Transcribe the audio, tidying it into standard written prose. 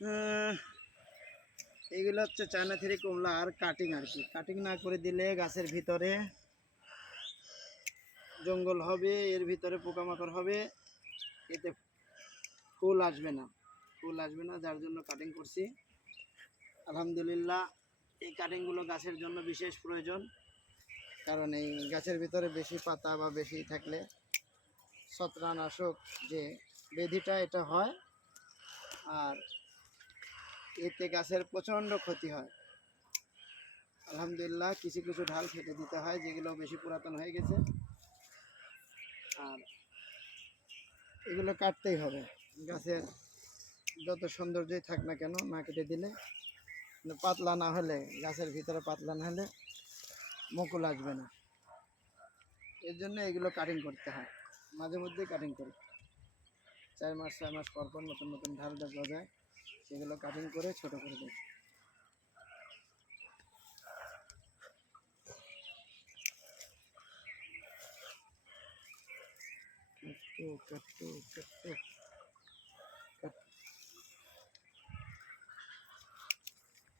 উম, এগুলো হচ্ছে China three কমলা আর cutting আর কি। কাটিং না করে দিলে গাছের ভিতরে জঙ্গল হবে, এর ভিতরে পোকামাকড় হবে, এতে ফুল আসবে না, যার জন্য কাটিং করছি। আলহামদুলিল্লাহ এই কাটিংগুলো গাছের জন্য বিশেষ প্রয়োজন, কারণ এই গাছের ভিতরে বেশি পাতা বা বেশি থাকলে ছত্রাকনাশক যে ব্যাধিটা এটা হয়, আর এতে গাছের প্রচণ্ড ক্ষতি হয়। আলহামদুলিল্লাহ কিছু কিছু ঢাল কেটে দিতে হয় যেগুলো বেশি পুরাতন হয়ে গেছে, আর এগুলো কাটতেই হবে। গাছের যত সৌন্দর্যই থাক না কেন, না কেটে দিলে, পাতলা না হলে, গাছের ভিতরে পাতলা না হলে মুকুল আসবে না। এর জন্য এগুলো কাটিং করতে হয়, মাঝে মধ্যেই কাটিং করি। 4 মাস 6 মাস পর পর নতুন নতুন ঢাল গজায়, সেগুলো কাটিং করে ছোট করে দিই। কাট্টু কাট্টু কাট্টু